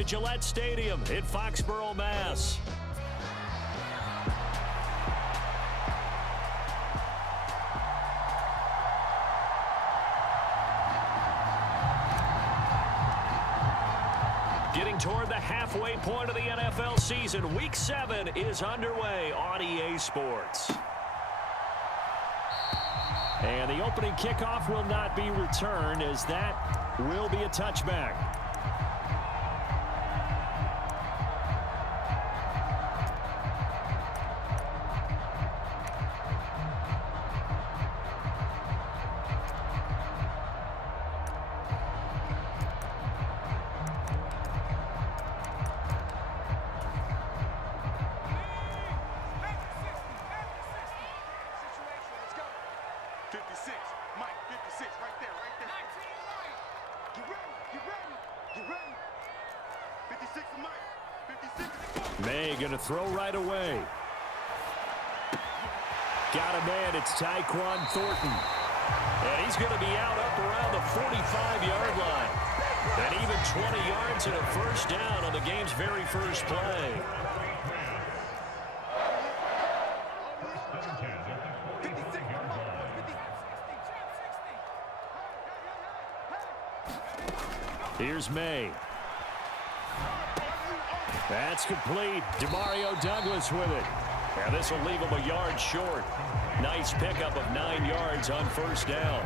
to Gillette Stadium in Foxborough, Mass. Getting toward the halfway point of the NFL season, Week 7 is underway on EA Sports. And the opening kickoff will not be returned, as that will be a touchback. May going to throw right away. Got a man. It's Tyquan Thornton. And he's going to be out up around the 45-yard line. And even 20 yards and a first down on the game's very first play. Here's May. That's complete. Demario Douglas with it. And this will leave him a yard short. Nice pickup of 9 yards on first down.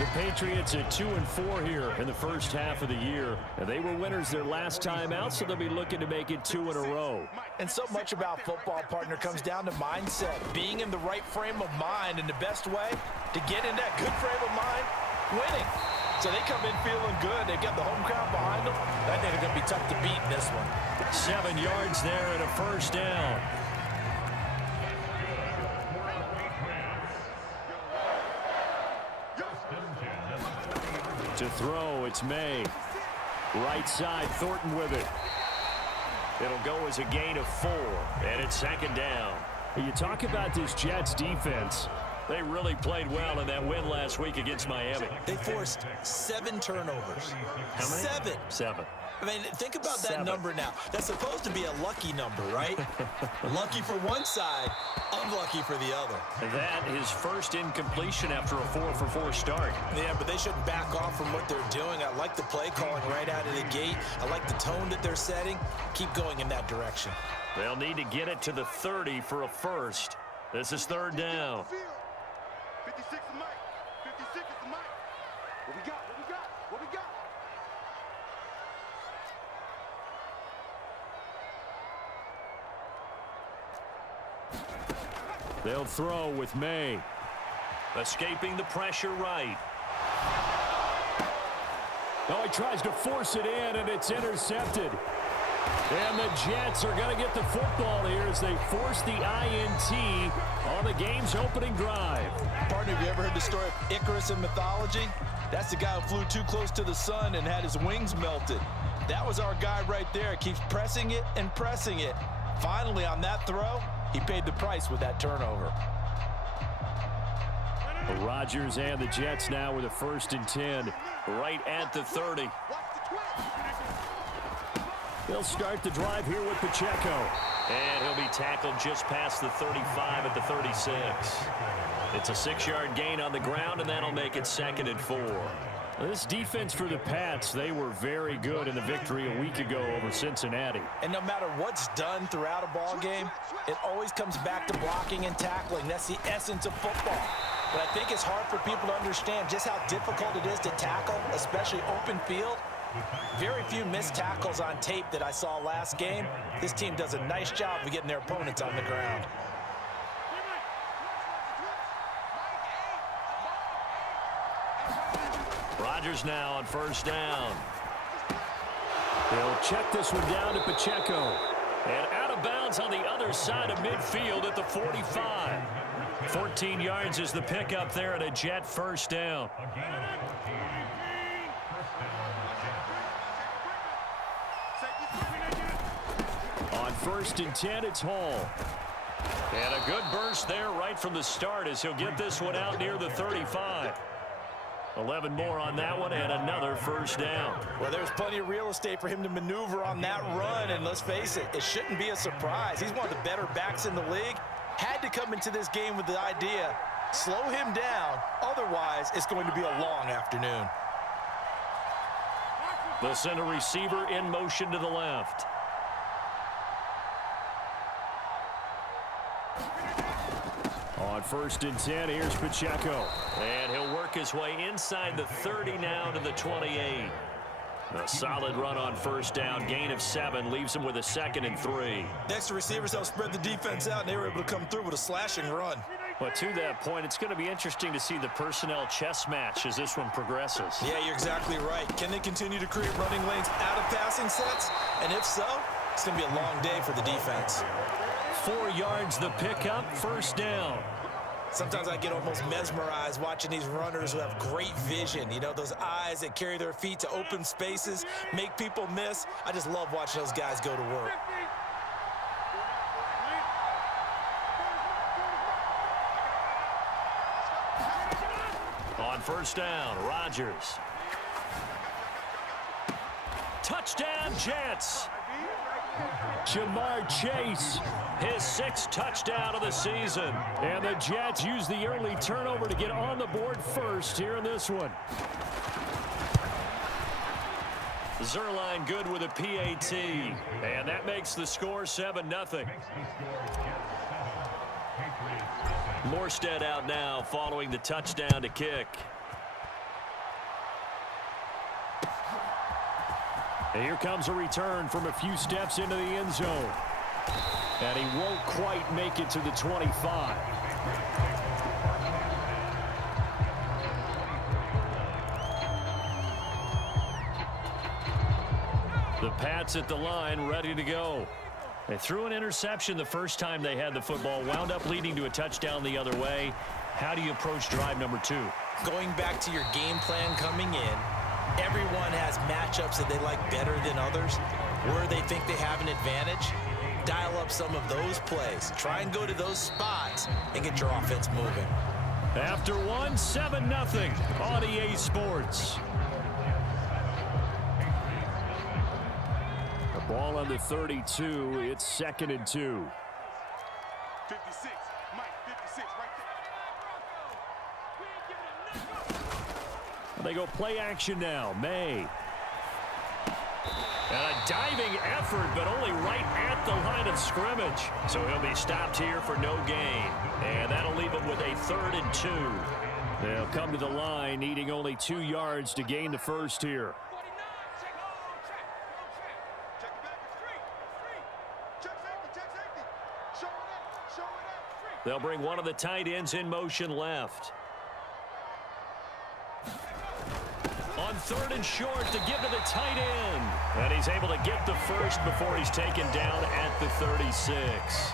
The Patriots at 2-4 here in the first half of the year. And they were winners their last time out, so they'll be looking to make it 2 in a row. And so much about football, partner, comes down to mindset. Being in the right frame of mind, and the best way to get in that good frame of mind, winning. So they come in feeling good. They've got the home crowd behind them. I think they're going to be tough to beat in this one. 7 yards there and a first down. To throw, it's May. Right side, Thornton with it. It'll go as a gain of 4, and it's second down. You talk about this Jets defense. They really played well in that win last week against Miami. They forced 7 turnovers. How many? 7. 7. I mean, think about that number now. That's supposed to be a lucky number, right? Lucky for one side, unlucky for the other. That is first incompletion after a 4-for-4 start. Yeah, but they shouldn't back off from what they're doing. I like the play calling right out of the gate. I like the tone that they're setting. Keep going in that direction. They'll need to get it to the 30 for a first. This is third down. 56 is Mike. 56 is the Mike. What we got? What we got? What we got? They'll throw with May. Escaping the pressure right. Oh, he tries to force it in, and it's intercepted. And the Jets are going to get the football here as they force the INT on the game's opening drive. Partner, have you ever heard the story of Icarus in mythology? That's the guy who flew too close to the sun and had his wings melted. That was our guy right there. Keeps pressing it and pressing it. Finally, on that throw, he paid the price with that turnover. Rodgers and the Jets now with a 1st and 10 right at the 30. They'll start the drive here with Pacheco. And he'll be tackled just past the 35 at the 36. It's a 6-yard gain on the ground, and that'll make it 2nd and 4. This defense for the Pats, they were very good in the victory a week ago over Cincinnati. And no matter what's done throughout a ball game, it always comes back to blocking and tackling. That's the essence of football. But I think it's hard for people to understand just how difficult it is to tackle, especially open field. Very few missed tackles on tape that I saw last game. This team does a nice job of getting their opponents on the ground. Rodgers now on 1st down. They'll check this one down to Pacheco. And out of bounds on the other side of midfield at the 45. 14 yards is the pickup there, and a Jet 1st down. On 1st and 10, it's Hall. And a good burst there right from the start as he'll get this one out near the 35. 11 more on that one and another first down. Well, there's plenty of real estate for him to maneuver on that run, and let's face it, it shouldn't be a surprise. He's one of the better backs in the league. Had to come into this game with the idea, slow him down, otherwise it's going to be a long afternoon. They'll send a receiver in motion to the left. On 1st and 10, here's Pacheco. And he'll work his way inside the 30 now to the 28. A solid run on 1st down. Gain of 7 leaves him with a 2nd and 3. Next to receivers help spread the defense out, and they were able to come through with a slashing run. But to that point, it's going to be interesting to see the personnel chess match as this one progresses. Yeah, you're exactly right. Can they continue to create running lanes out of passing sets? And if so, it's going to be a long day for the defense. 4 yards the pickup, 1st down. Sometimes I get almost mesmerized watching these runners who have great vision. You know, those eyes that carry their feet to open spaces, make people miss. I just love watching those guys go to work. On 1st down, Rodgers. Touchdown, Jets. Jamar Chase, his 6th touchdown of the season. And the Jets use the early turnover to get on the board first here in this one. Zerline good with a PAT. And that makes the score 7-0. Morstead out now following the touchdown to kick. And here comes a return from a few steps into the end zone. And he won't quite make it to the 25. The Pats at the line, ready to go. They threw an interception the first time they had the football, wound up leading to a touchdown the other way. How do you approach drive number 2? Going back to your game plan coming in, everyone has matchups that they like better than others, where they think they have an advantage. Dial up some of those plays. Try and go to those spots and get your offense moving. After 7-0 on EA Sports. The ball on the 32. It's 2nd and 2. 56, Mike, 56, right there. They go play action now. May. And a diving effort, but only right at the line of scrimmage. So he'll be stopped here for no gain. And that'll leave him with a 3rd and 2. They'll come to the line, needing only 2 yards to gain the first here. They'll bring one of the tight ends in motion left. On 3rd and short to give to the tight end. And he's able to get the first before he's taken down at the 36.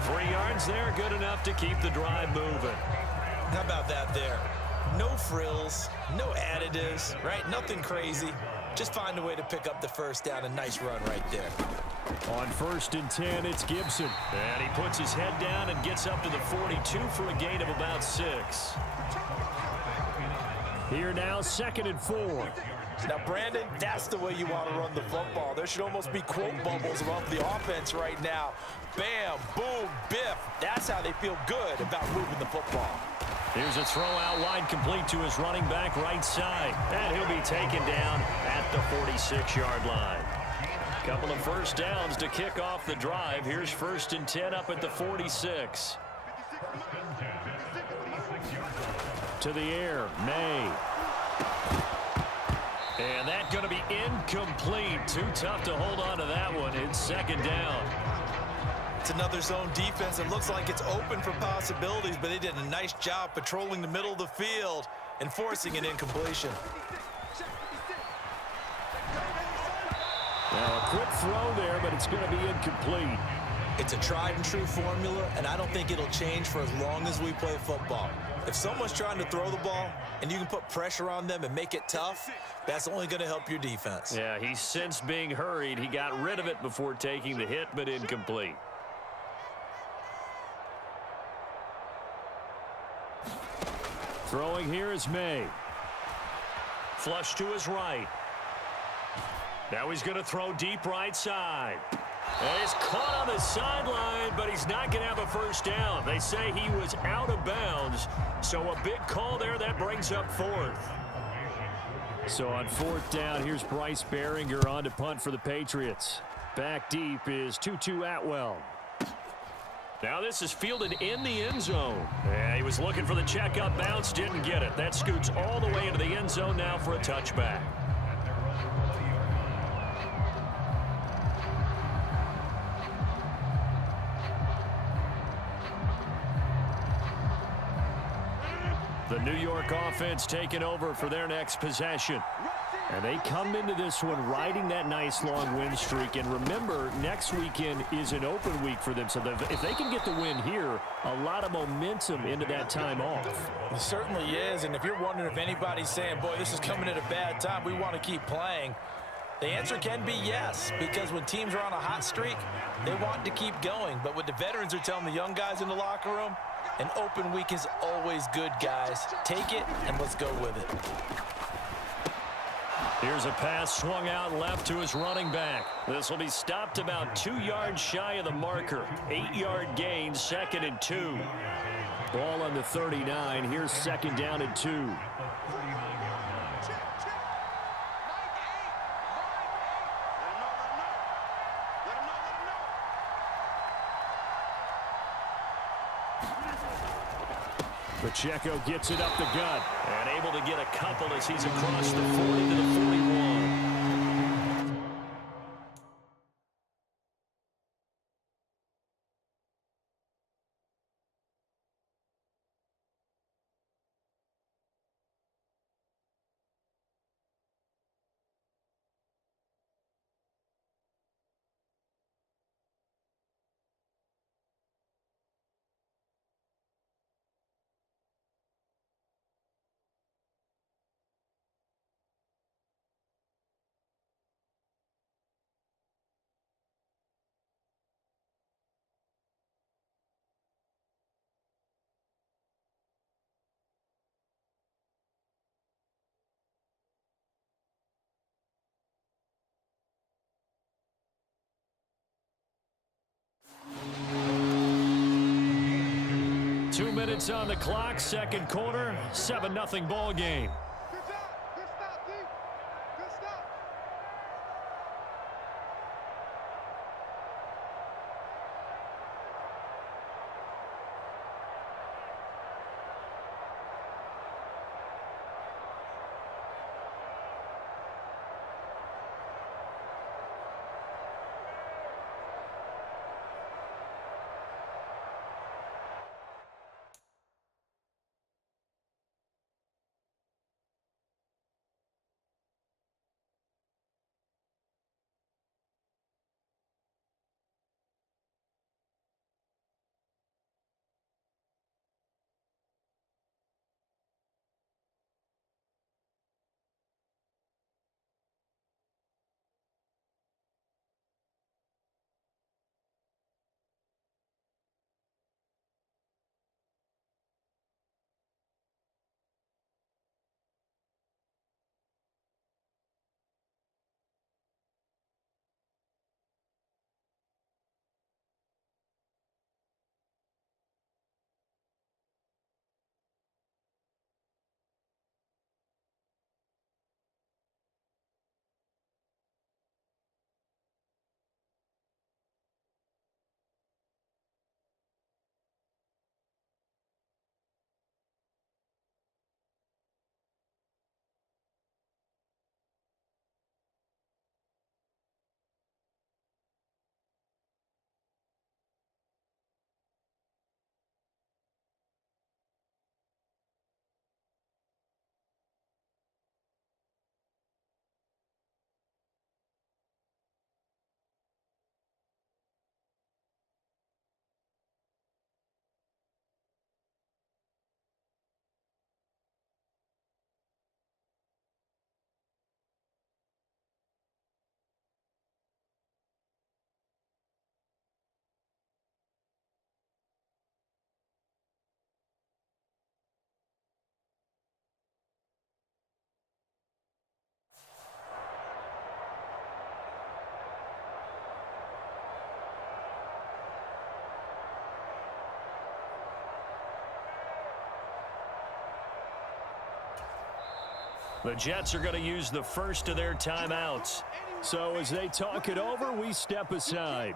3 yards there, good enough to keep the drive moving. How about that there? No frills, no additives, right? Nothing crazy. Just find a way to pick up the first down. A nice run right there. On 1st and 10, it's Gibson. And he puts his head down and gets up to the 42 for a gain of about 6. Here now, 2nd and 4. Now, Brandon, that's the way you want to run the football. There should almost be quote bubbles above the offense right now. Bam, boom, biff. That's how they feel good about moving the football. Here's a throw out wide, complete to his running back right side. And he'll be taken down at the 46-yard line. Couple of first downs to kick off the drive. Here's 1st and 10 up at the 46. To the air, May. And that's going to be incomplete. Too tough to hold on to that one. It's 2nd down. It's another zone defense. It looks like it's open for possibilities, but they did a nice job patrolling the middle of the field and forcing an incompletion. Now a quick throw there, but it's going to be incomplete. It's a tried and true formula, and I don't think it'll change for as long as we play football. If someone's trying to throw the ball and you can put pressure on them and make it tough, that's only going to help your defense. Yeah, he's since being hurried. He got rid of it before taking the hit, but incomplete. Throwing here is May. Flush to his right. Now he's going to throw deep right side. And he's caught on the sideline, but he's not going to have a first down. They say he was out of bounds, so a big call there. That brings up fourth. So on fourth down, here's Bryce Behringer on to punt for the Patriots. Back deep is Tutu Atwell. Now this is fielded in the end zone. Yeah, he was looking for the checkup bounce, didn't get it. That scoots all the way into the end zone now for a touchback. The New York offense taking over for their next possession. And they come into this one riding that nice long win streak. And remember, next weekend is an open week for them. So if they can get the win here, a lot of momentum into that time off. It certainly is. And if you're wondering if anybody's saying, boy, this is coming at a bad time, we want to keep playing, the answer can be yes. Because when teams are on a hot streak, they want to keep going. But what the veterans are telling the young guys in the locker room, an open week is always good, guys. Take it and let's go with it. Here's a pass swung out left to his running back. This will be stopped about 2 yards shy of the marker. 8-yard gain, 2nd and 2. Ball on the 39. Here's 2nd down and 2. Pacheco gets it up the gut and able to get a couple as he's across the 40 to the 41. Two minutes on the clock, second quarter, 7-0 ball game. The Jets are going to use the first of their timeouts. So as they talk it over, we step aside.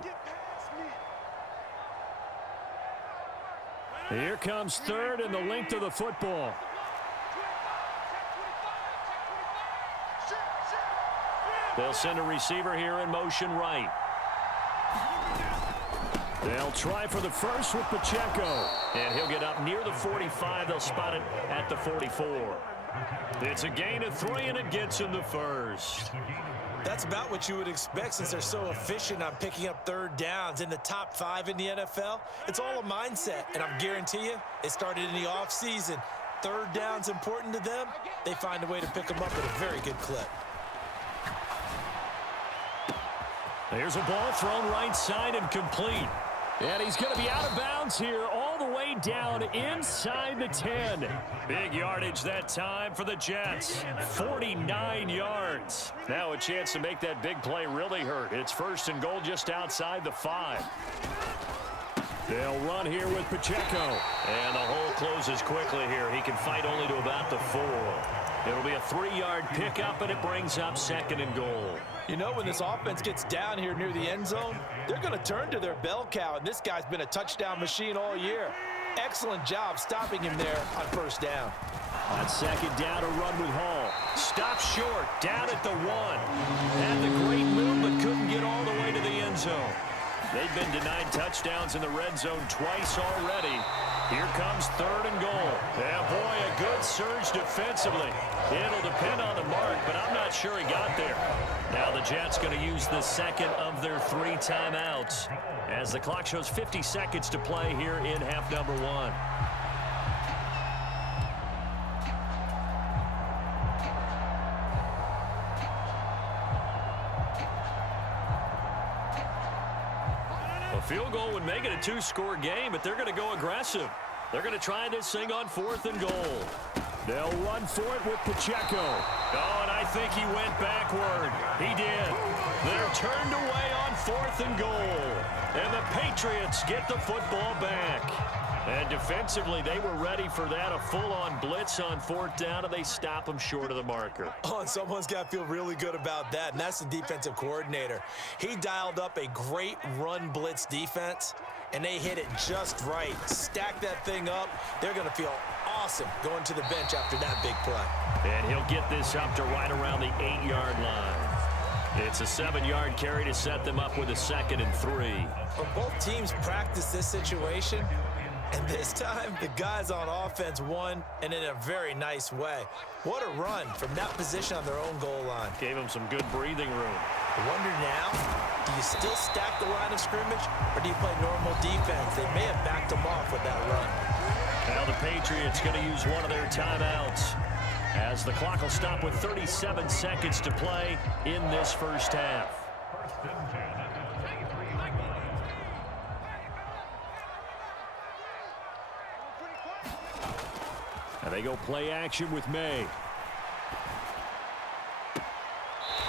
Here comes third and the length of the football. They'll send a receiver here in motion right. They'll try for the first with Pacheco. And he'll get up near the 45. They'll spot it at the 44. It's a gain of 3, and it gets him the first. That's about what you would expect since they're so efficient on picking up third downs in the top 5 in the NFL. It's all a mindset, and I guarantee you it started in the offseason. Third down's important to them. They find a way to pick them up at a very good clip. There's a ball thrown right side and complete. And he's going to be out of bounds here all the way down inside the 10. Big yardage that time for the Jets. 49 yards. Now a chance to make that big play really hurt. It's first and goal just outside the 5. They'll run here with Pacheco. And the hole closes quickly here. He can fight only to about the 4. It'll be a 3-yard pickup, and it brings up second and goal. You know, when this offense gets down here near the end zone, they're going to turn to their bell cow, and this guy's been a touchdown machine all year. Excellent job stopping him there on first down. On second down, a run with Hall. Stop short, down at the 1. Had the great move, but couldn't get all the way to the end zone. They've been denied touchdowns in the red zone twice already. Here comes third and goal. Yeah, boy, a good surge defensively. It'll depend on the mark, but I'm not sure he got there. Now the Jets going to use the second of their 3 timeouts as the clock shows 50 seconds to play here in half number 1. A field goal would make it a 2-score game, but they're going to go aggressive. They're going to try this thing on 4th and goal. They'll run for it with Pacheco. Oh, and I think he went backward. He did. They're turned away on 4th and goal. And the Patriots get the football back. And defensively, they were ready for that, a full-on blitz on 4th down, and they stop them short of the marker. Oh, and someone's got to feel really good about that, and that's the defensive coordinator. He dialed up a great run blitz defense, and they hit it just right. Stack that thing up. They're going to feel awesome going to the bench after that big play. And he'll get this up to right around the 8-yard line. It's a 7-yard carry to set them up with a 2nd and 3. But both teams practice this situation, and this time the guys on offense won, and in a very nice way. What a run from that position on their own goal line. Gave them some good breathing room. I wonder now, do you still stack the line of scrimmage, or do you play normal defense? They may have backed them off with that run. Now the Patriots going to use one of their timeouts as the clock will stop with 37 seconds to play in this first half. And they go play action with May.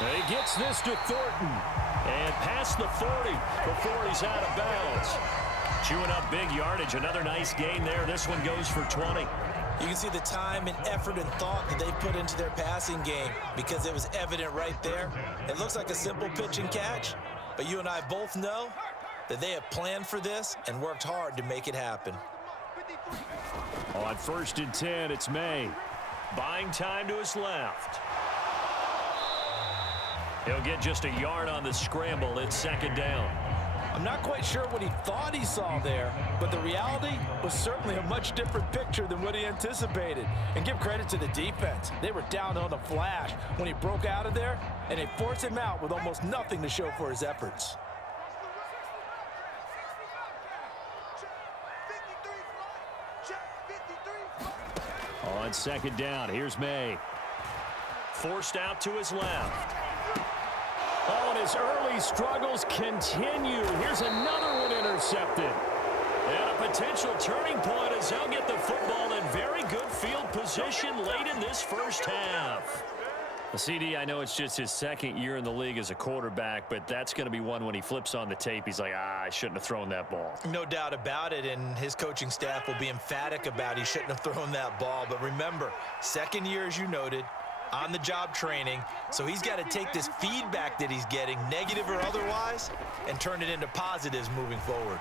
And he gets this to Thornton. And past the 40 before he's out of bounds. Chewing up big yardage. Another nice gain there. This one goes for 20. You can see the time and effort and thought that they put into their passing game because it was evident right there. It looks like a simple pitch and catch, but you and I both know that they have planned for this and worked hard to make it happen. On 1st and 10, it's May. Buying time to his left. He'll get just a yard on the scramble. It's 2nd down. I'm not quite sure what he thought he saw there, but the reality was certainly a much different picture than what he anticipated. And give credit to the defense. They were down on the flash when he broke out of there, and they forced him out with almost nothing to show for his efforts. On 2nd down, here's May. Forced out to his left. Oh, and his early struggles continue. Here's another one intercepted. And a potential turning point as they'll get the football in very good field position late in this first half. CD, I know it's just his 2nd year in the league as a quarterback, but that's going to be one when he flips on the tape. He's like, I shouldn't have thrown that ball. No doubt about it, and his coaching staff will be emphatic about he shouldn't have thrown that ball. But remember, 2nd year, as you noted, on-the-job training, so he's got to take this feedback that he's getting, negative or otherwise, and turn it into positives moving forward.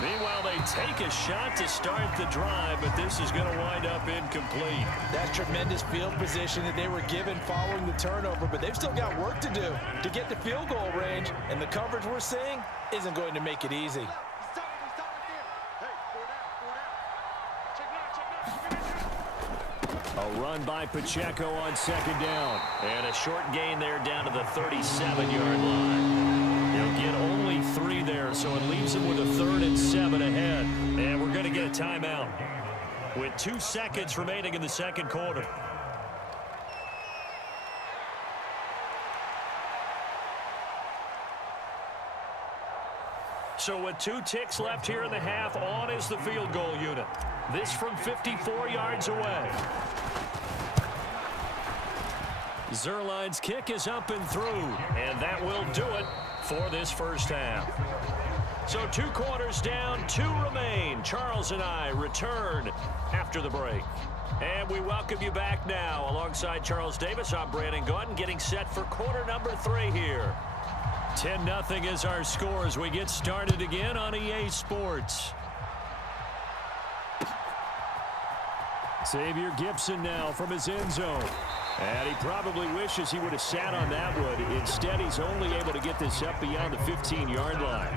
Meanwhile, they take a shot to start the drive, but this is going to wind up incomplete. That's tremendous field position that they were given following the turnover, but they've still got work to do to get to field goal range, and the coverage we're seeing isn't going to make it easy. A run by Pacheco on second down. And a short gain there down to the 37-yard line. He'll get only 3 there, so it leaves him with a 3rd and 7 ahead. And we're going to get a timeout with 2 seconds remaining in the second quarter. So with 2 ticks left here in the half, on is the field goal unit. This from 54 yards away. Zerline's kick is up and through, and that will do it for this first half. So 2 quarters down, 2 remain. Charles and I return after the break. And we welcome you back now. Alongside Charles Davis, I'm Brandon Gaudin, getting set for quarter number 3 here. 10-0 is our score as we get started again on EA Sports. Xavier Gibson now from his end zone. And he probably wishes he would have sat on that one. Instead, he's only able to get this up beyond the 15-yard line.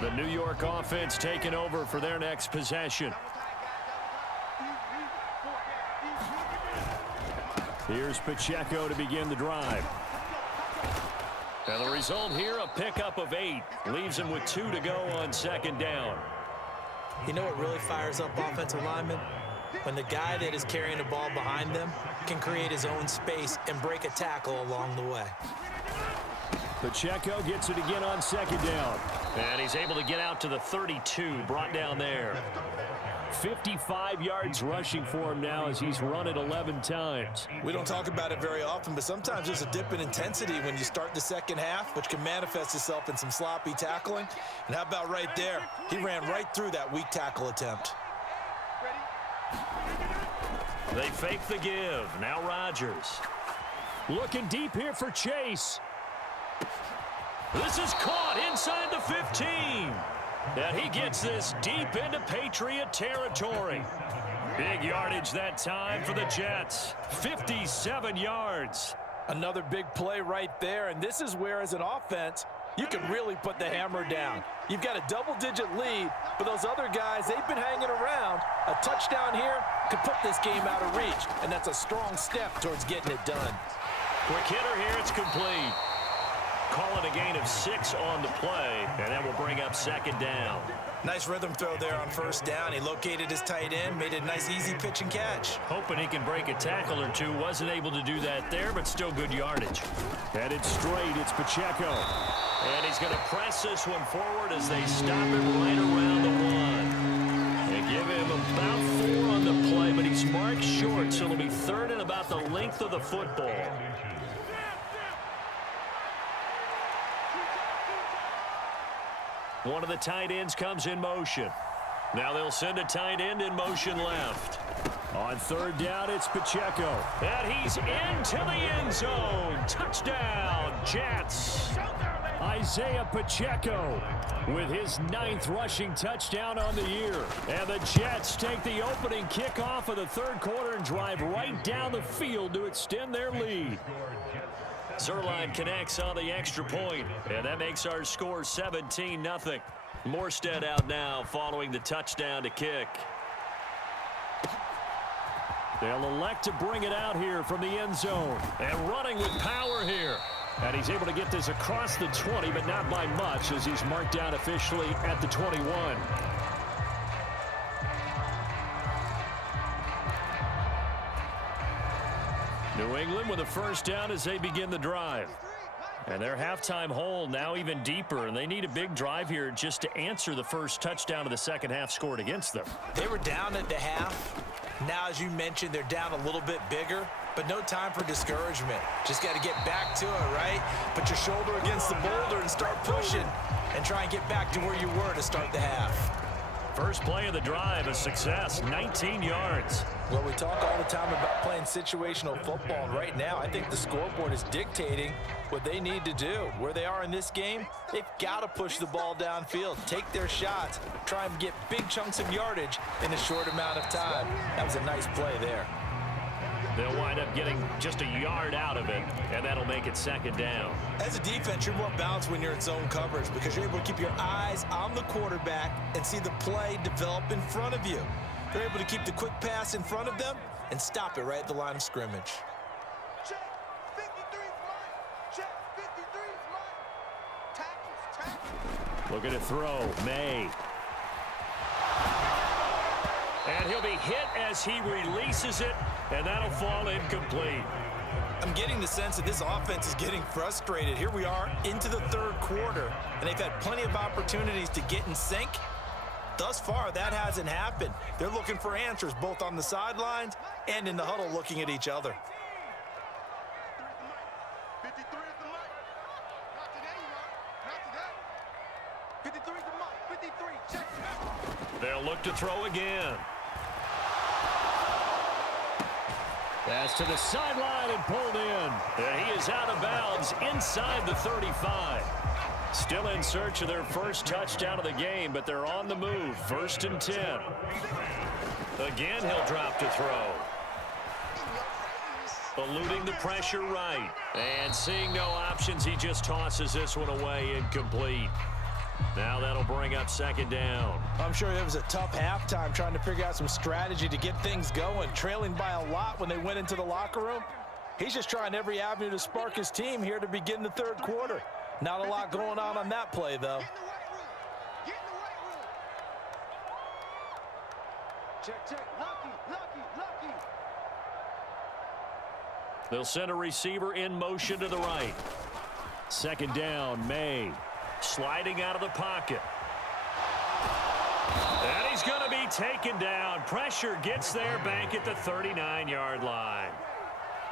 The New York offense taking over for their next possession. Here's Pacheco to begin the drive. And the result here, a pickup of 8. Leaves him with 2 to go on second down. You know what really fires up offensive linemen? When the guy that is carrying the ball behind them can create his own space and break a tackle along the way. Pacheco gets it again on second down. And he's able to get out to the 32, brought down there. 55 yards rushing for him now as he's run it 11 times. We don't talk about it very often, but sometimes there's a dip in intensity when you start the second half, which can manifest itself in some sloppy tackling. And how about right there? He ran right through that weak tackle attempt. They fake the give. Now Rodgers. Looking deep here for Chase. This is caught inside the 15. And he gets this deep into Patriot territory. Big yardage that time for the Jets. 57 yards. Another big play right there, and this is where, as an offense, you can really put the hammer down. You've got a double-digit lead, but those other guys, they've been hanging around. A touchdown here could put this game out of reach, and that's a strong step towards getting it done. Quick hitter here, it's complete. Call it a gain of 6 on the play, and that will bring up second down. Nice rhythm throw there on first down. He located his tight end, made a nice easy pitch and catch. Hoping he can break a tackle or 2. Wasn't able to do that there, but still good yardage. Headed straight, it's Pacheco. And he's going to press this one forward as they stop him right around the 1. They give him about 4 on the play, but he's marked short, so it'll be 3rd and about the length of the football. One of the tight ends comes in motion. Now they'll send a tight end in motion left. On third down, it's Pacheco. And he's into the end zone. Touchdown, Jets. Isaiah Pacheco with his 9th rushing touchdown on the year. And the Jets take the opening kickoff of the third quarter and drive right down the field to extend their lead. Zerline connects on the extra point, and that makes our score 17-0. Morstead out now following the touchdown to kick. They'll elect to bring it out here from the end zone. And running with power here. And he's able to get this across the 20, but not by much as he's marked down officially at the 21. New England with a first down as they begin the drive. And their halftime hole now even deeper, and they need a big drive here just to answer the first touchdown of the second half scored against them. They were down at the half, Now, as you mentioned, they're down a little bit bigger, but no time for discouragement. Just got to get back to it, right? Put your shoulder against the boulder and start pushing and try and get back to where you were to start the half. First play of the drive, a success, 19 yards. Well, we talk all the time about playing situational football, and right now I think the scoreboard is dictating what they need to do. Where they are in this game, they've got to push the ball downfield, take their shots, try and get big chunks of yardage in a short amount of time. That was a nice play there. They'll wind up getting just a yard out of it, and that'll make it second down. As a defense, you're more balanced when you're in zone coverage because you're able to keep your eyes on the quarterback and see the play develop in front of you. They're able to keep the quick pass in front of them and stop it right at the line of scrimmage. Check. 53's mine. Check. 53's mine. Tackles. Looking to throw, May. And he'll be hit as he releases it, and that'll fall incomplete. I'm getting the sense that this offense is getting frustrated. Here we are into the third quarter, and they've had plenty of opportunities to get in sync. Thus far, that hasn't happened. They're looking for answers both on the sidelines and in the huddle looking at each other. 53 is the mic. Not today, Not today. 53 is the mic. 53. Check. They'll look to throw again. That's to the sideline and pulled in. And he is out of bounds inside the 35. Still in search of their first touchdown of the game, but they're on the move. 1st and 10. Again, he'll drop to throw. Eluding the pressure right. And seeing no options, he just tosses this one away, incomplete. Now that'll bring up second down. I'm sure it was a tough halftime trying to figure out some strategy to get things going, trailing by a lot when they went into the locker room. He's just trying every avenue to spark his team here to begin the third quarter. Not a lot going on that play, though. Get in the weight room. Check, check. Lucky. They'll send a receiver in motion to the right. Second down, May. Sliding out of the pocket. And he's going to be taken down. Pressure gets there back at the 39-yard line.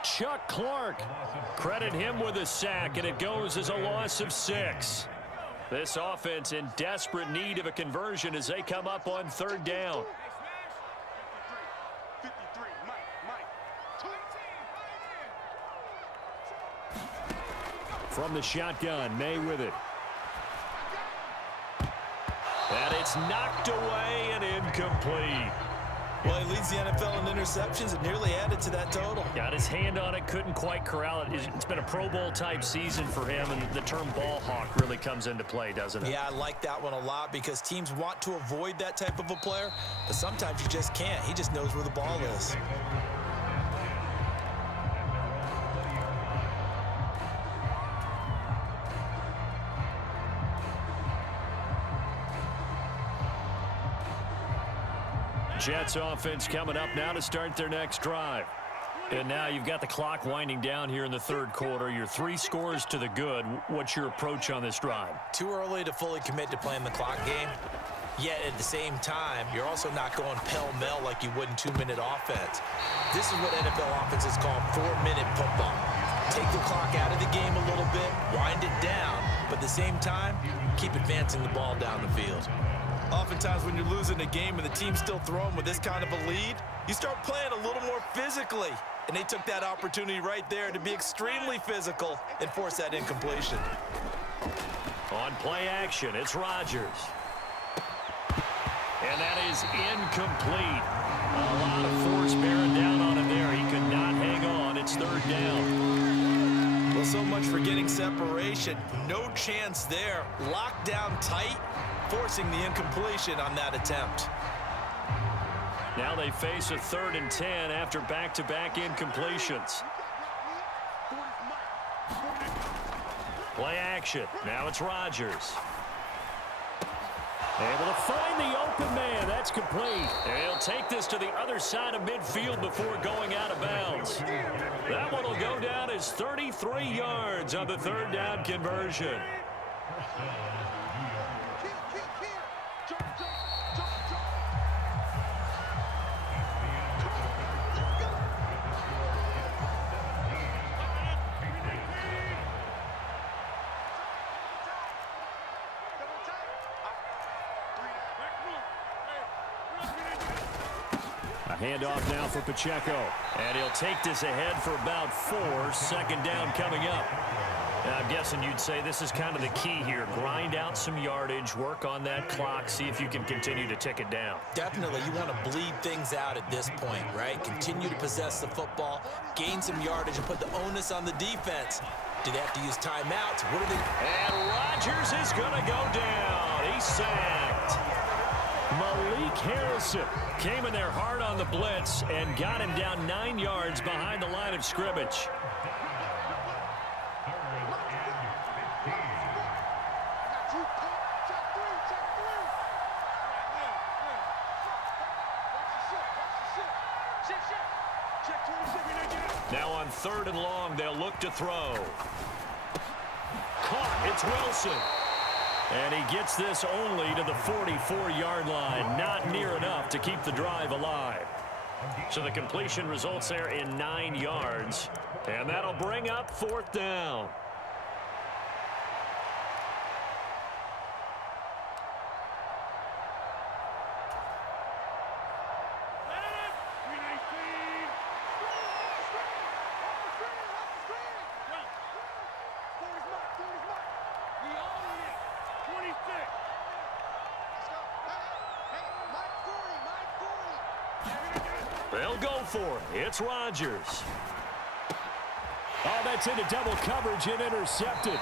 Chuck Clark. Credit him with a sack, and it goes as a loss of 6. This offense in desperate need of a conversion as they come up on third down. 53. Mike. From the shotgun, May with it. And it's knocked away and incomplete. Well, he leads the NFL in interceptions and nearly added to that total. Got his hand on it, couldn't quite corral it. It's been a Pro Bowl type season for him, and the term ball hawk really comes into play, doesn't it? Yeah, I like that one a lot because teams want to avoid that type of a player, but sometimes you just can't. He just knows where the ball is. Jets offense coming up now to start their next drive. And now you've got the clock winding down here in the third quarter. You're 3 scores to the good. What's your approach on this drive? Too early to fully commit to playing the clock game. Yet at the same time, you're also not going pell-mell like you would in 2-minute offense. This is what NFL offenses call 4-minute football. Take the clock out of the game a little bit, wind it down, but at the same time, keep advancing the ball down the field. Oftentimes when you're losing a game and the team's still throwing with this kind of a lead, you start playing a little more physically. And they took that opportunity right there to be extremely physical and force that incompletion. On play action, it's Rodgers. And that is incomplete. A lot of force bearing down on him there. He could not hang on. It's third down. Well, so much for getting separation. No chance there. Locked down tight, forcing the incompletion on that attempt. Now they face a 3rd and 10 after back-to-back incompletions. Play action. Now it's Rodgers. Able to find the open man. That's complete. And he'll take this to the other side of midfield before going out of bounds. That one will go down as 33 yards on the 3rd down conversion. Handoff now for Pacheco. And he'll take this ahead for about 4. Second down coming up. Now, I'm guessing you'd say this is kind of the key here. Grind out some yardage, work on that clock, see if you can continue to tick it down. Definitely, you want to bleed things out at this point, right? Continue to possess the football, gain some yardage, and put the onus on the defense. Do they have to use timeouts? What are they? And Rodgers is going to go down. He's sacked. Malik Harrison came in there hard on the blitz and got him down 9 yards behind the line of scrimmage. Now on 3rd and long, they'll look to throw. Caught. It's Wilson. And he gets this only to the 44-yard line. Not near enough to keep the drive alive. So the completion results there in 9 yards. And that'll bring up 4th down. They'll go for it. It's Rodgers. Oh, that's into double coverage and intercepted.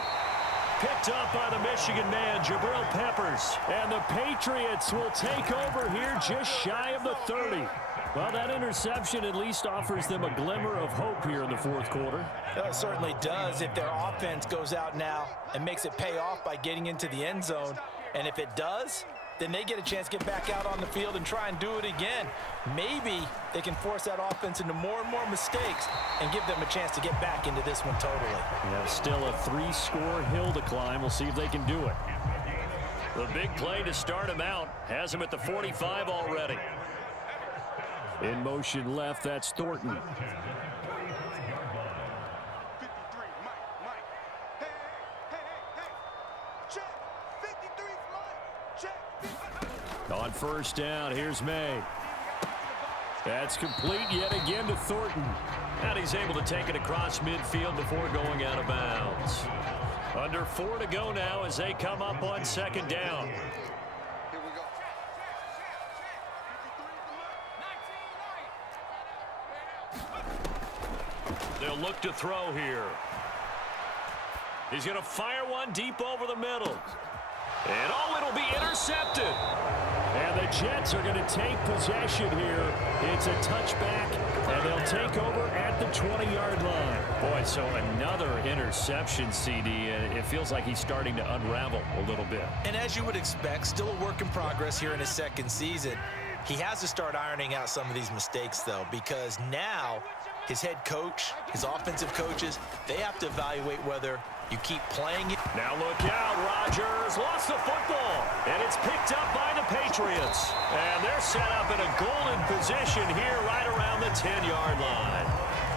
Picked up by the Michigan man, Jabril Peppers. And the Patriots will take over here just shy of the 30. Well, that interception at least offers them a glimmer of hope here in the 4th quarter. It certainly does if their offense goes out now and makes it pay off by getting into the end zone. And if it does, then they get a chance to get back out on the field and try and do it again. Maybe they can force that offense into more and more mistakes and give them a chance to get back into this one totally. Yeah, still a 3-score hill to climb. We'll see if they can do it. The big play to start him out has him at the 45 already. In motion left, that's Thornton. 53, Mike. Hey. Check. 53, Mike. Check. On 1st down, here's May. That's complete yet again to Thornton. And he's able to take it across midfield before going out of bounds. Under 4 to go now as they come up on 2nd down. Here we go. They'll look to throw here. He's going to fire one deep over the middle. And oh, it'll be intercepted. And the Jets are going to take possession here. It's a touchback, and they'll take over at the 20-yard line. Boy, so another interception, CD. It feels like he's starting to unravel a little bit. And as you would expect, still a work in progress here in his 2nd season. He has to start ironing out some of these mistakes, though, because now his head coach, his offensive coaches, they have to evaluate whether you keep playing it. Now look out, Rodgers lost the football, and it's picked up by the Patriots. And they're set up in a golden position here right around the 10-yard line.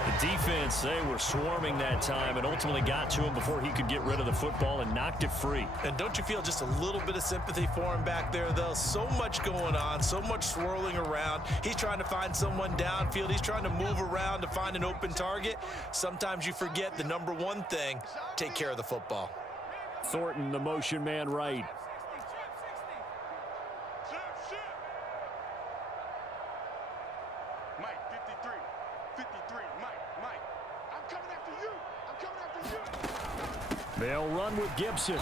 The defense, they were swarming that time and ultimately got to him before he could get rid of the football and knocked it free. And don't you feel just a little bit of sympathy for him back there, though? So much going on, so much swirling around. He's trying to find someone downfield. He's trying to move around to find an open target. Sometimes you forget the number one thing, take care of the football. Thornton, the motion man right. Mike, 53. 53, Mike. I'm coming after you. They'll run with Gibson.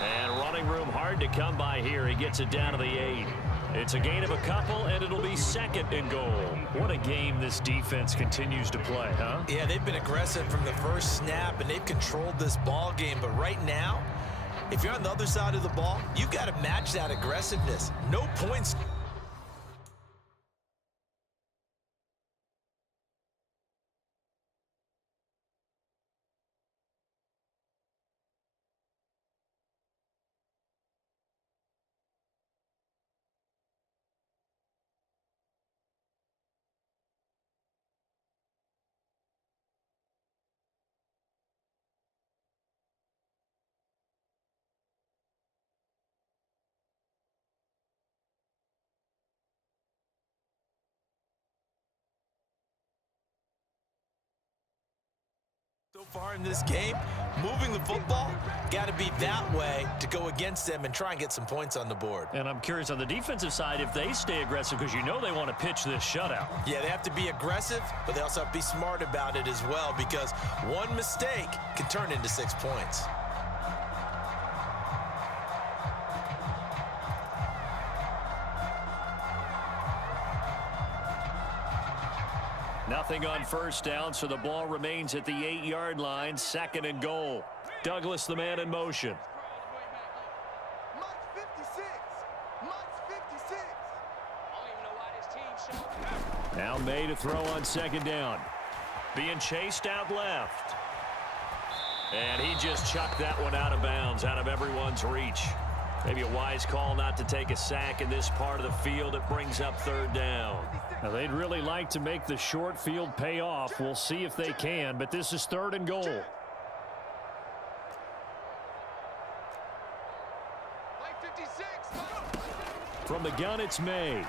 And running room hard to come by here. He gets it down to the 8. It's a gain of a couple, and it'll be 2nd and goal. What a game this defense continues to play, huh? Yeah, they've been aggressive from the first snap, and they've controlled this ball game. But right now, if you're on the other side of the ball, you've got to match that aggressiveness. No points. So far in this game, moving the football, got to be that way to go against them and try and get some points on the board. And I'm curious on the defensive side if they stay aggressive, because you know they want to pitch this shutout. Yeah, they have to be aggressive, but they also have to be smart about it as well, because one mistake can turn into 6 points. Nothing on first down, so the ball remains at the 8-yard line, 2nd and goal. Douglas, the man in motion. March 56. March 56. Now May to throw on 2nd down. Being chased out left. And he just chucked that one out of bounds, out of everyone's reach. Maybe a wise call not to take a sack in this part of the field. It brings up 3rd down. Now, they'd really like to make the short field pay off. We'll see if they can, but this is 3rd and goal. From the gun, it's May.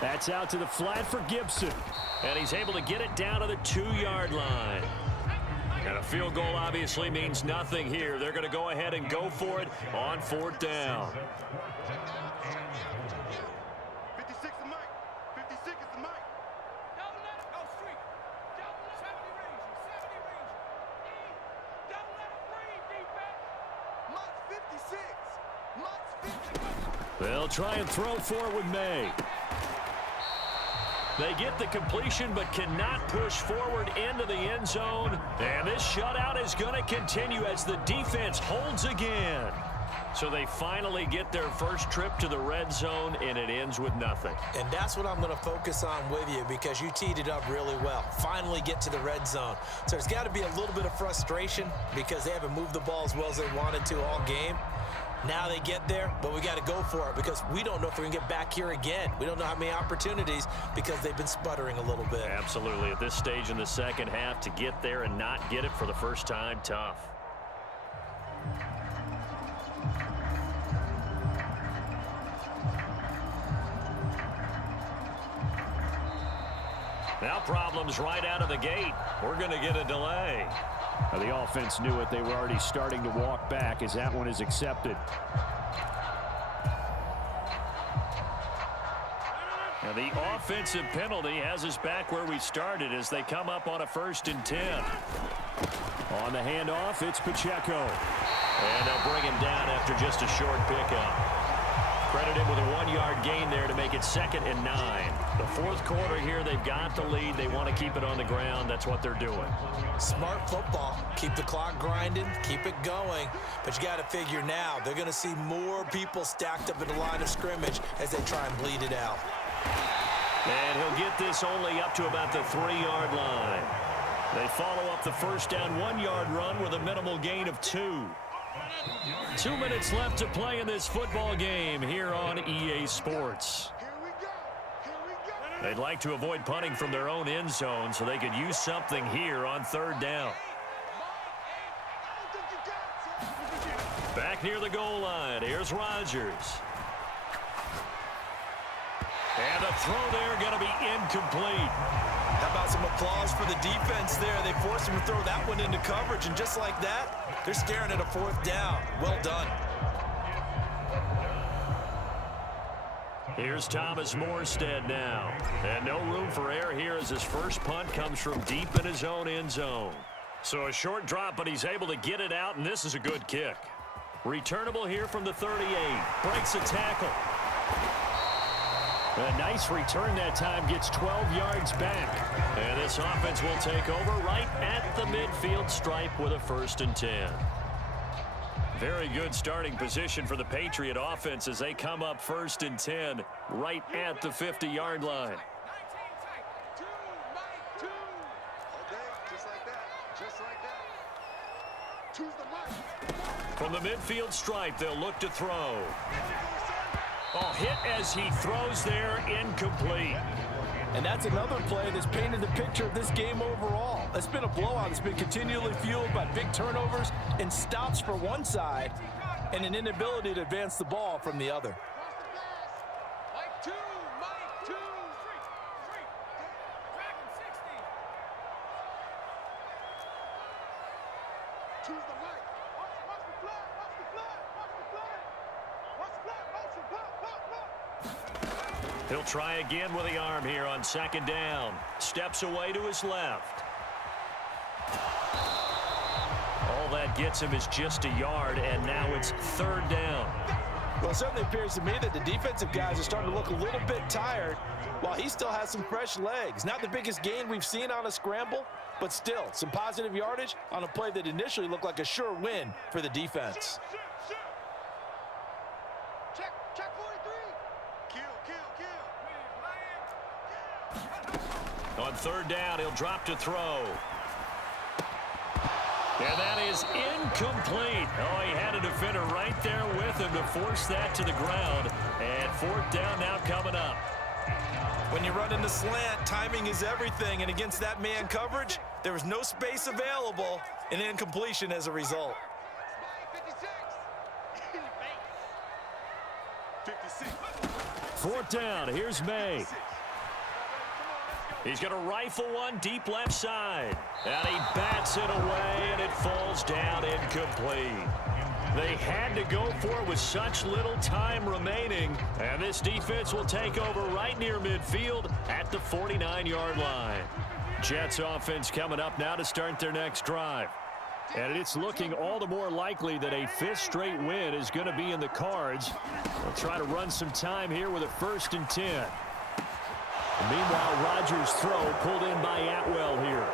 That's out to the flat for Gibson. And he's able to get it down to the 2-yard line. And a field goal obviously means nothing here. They're going to go ahead and go for it on 4th down. 56 is Mike. 56 is the Mike. Don't let it go street. Don't let 70 range. 70 range. Don't let it breathe, defense. March 56. March 56. They'll try and throw for it with May. They get the completion but cannot push forward into the end zone. And this shutout is going to continue as the defense holds again. So they finally get their first trip to the red zone, and it ends with nothing. And that's what I'm going to focus on with you, because you teed it up really well. Finally get to the red zone. So there's got to be a little bit of frustration because they haven't moved the ball as well as they wanted to all game. Now they get there, but we got to go for it because we don't know if we're going to get back here again. We don't know how many opportunities because they've been sputtering a little bit. Absolutely. At this stage in the second half, to get there and not get it for the first time, tough. Now problems right out of the gate. We're going to get a delay. The offense knew it. They were already starting to walk back as that one is accepted. Now the offensive penalty has us back where we started as they come up on a 1st and 10. On the handoff, it's Pacheco. And they'll bring him down after just a short pickup. Credit him with a 1-yard gain there to make it 2nd and 9. The 4th quarter here, they've got the lead. They want to keep it on the ground. That's what they're doing. Smart football. Keep the clock grinding. Keep it going. But you got to figure now, they're going to see more people stacked up in the line of scrimmage as they try and bleed it out. And he'll get this only up to about the 3-yard line. They follow up the first down 1-yard run with a minimal gain of 2. 2 minutes left to play in this football game here on EA Sports. They'd like to avoid punting from their own end zone so they could use something here on 3rd down. Back near the goal line, here's Rodgers. And the throw there going to be incomplete. How about some applause for the defense there? They forced him to throw that one into coverage, and just like that, they're staring at a 4th down. Well done. Here's Thomas Morstead now. And no room for error here as his first punt comes from deep in his own end zone. So a short drop, but he's able to get it out, and this is a good kick. Returnable here from the 38. Breaks a tackle. A nice return that time, gets 12 yards back. And this offense will take over right at the midfield stripe with a 1st and 10. Very good starting position for the Patriot offense as they come up 1st and 10 right at the 50-yard line. From the midfield stripe, they'll look to throw. Oh, hit as he throws there, incomplete. And that's another play that's painted the picture of this game overall. It's been a blowout. It's been continually fueled by big turnovers and stops for one side and an inability to advance the ball from the other. Choose the light. Watch the flag. Watch the flag. Watch the flag. Watch the flag. Motion. Pop. He'll try again with the arm here on second down. Steps away to his left. All that gets him is just a yard, and now it's third down. Well, it certainly appears to me that the defensive guys are starting to look a little bit tired while he still has some fresh legs. Not the biggest gain we've seen on a scramble, but still some positive yardage on a play that initially looked like a sure win for the defense. Check 43. Kill. On third down, he'll drop to throw. And that is incomplete. Oh, he had a defender right there with him to force that to the ground. And fourth down now coming up. When you run in the slant, timing is everything. And against that man coverage, there was no space available, and incompletion as a result. 56. Fourth down, here's May. He's going to rifle one deep left side. And he bats it away, and it falls down incomplete. They had to go for it with such little time remaining. And this defense will take over right near midfield at the 49-yard line. Jets offense coming up now to start their next drive. And it's looking all the more likely that a fifth straight win is going to be in the cards. They'll try to run some time here with a 1st and 10. Meanwhile, Rodgers' throw pulled in by Atwell here.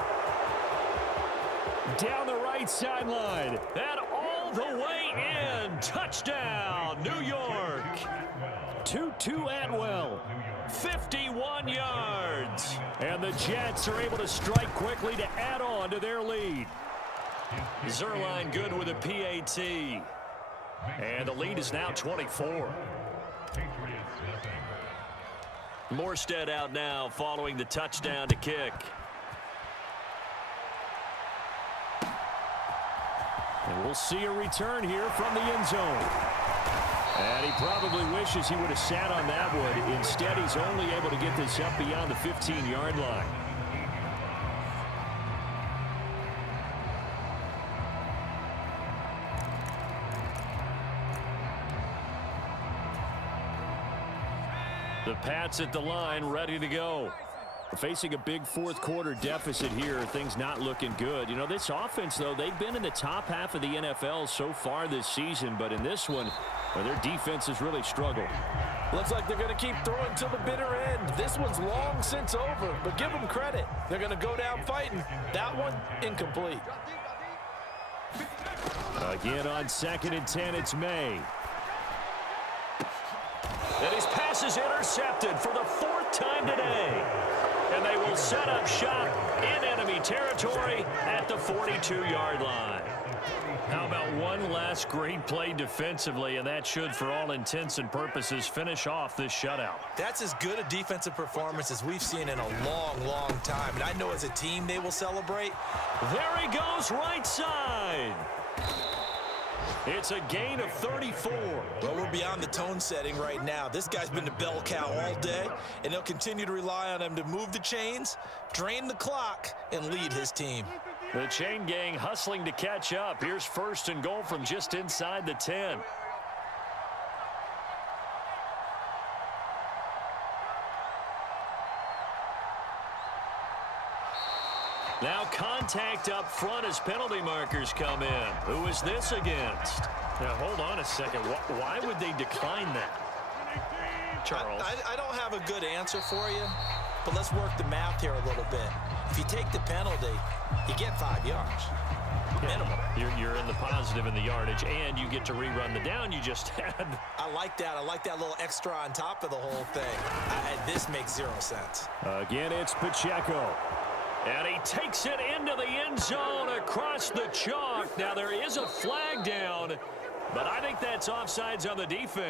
Down the right sideline. And all the way in. Touchdown, New York. 2-2 Atwell. 51 yards. And the Jets are able to strike quickly to add on to their lead. Zerline good with a PAT. And the lead is now 24. Morstead out now following the touchdown to kick. And we'll see a return here from the end zone. And he probably wishes he would have sat on that one. Instead, he's only able to get this up beyond the 15-yard line. The Pats at the line, ready to go. Facing a big fourth quarter deficit here, things not looking good. You know, this offense, though, they've been in the top half of the NFL so far this season, but in this one, well, their defense has really struggled. Looks like they're going to keep throwing till the bitter end. This one's long since over, but give them credit. They're going to go down fighting. That one, incomplete. Again on 2nd and 10, it's May. And his pass is intercepted for the 4th time today. And they will set up shop in enemy territory at the 42-yard line. How about one last great play defensively, and that should, for all intents and purposes, finish off this shutout. That's as good a defensive performance as we've seen in a long, long time. And I know as a team they will celebrate. There he goes, right side. It's a gain of 34. Well, we're beyond the tone setting right now. This guy's been the bell cow all day, and they'll continue to rely on him to move the chains, drain the clock, and lead his team. The chain gang hustling to catch up. Here's 1st and goal from just inside the 10. Now contact up front as penalty markers come in. Who is this against? Now, hold on a second. Why would they decline that? Charles. I don't have a good answer for you, but let's work the math here a little bit. If you take the penalty, you get 5 yards. Minimum. You're in the positive in the yardage, and you get to rerun the down you just had. I like that. I like that little extra on top of the whole thing. This makes 0 sense. Again, it's Pacheco. And he takes it into the end zone across the chalk. Now, there is a flag down, but I think that's offsides on the defense.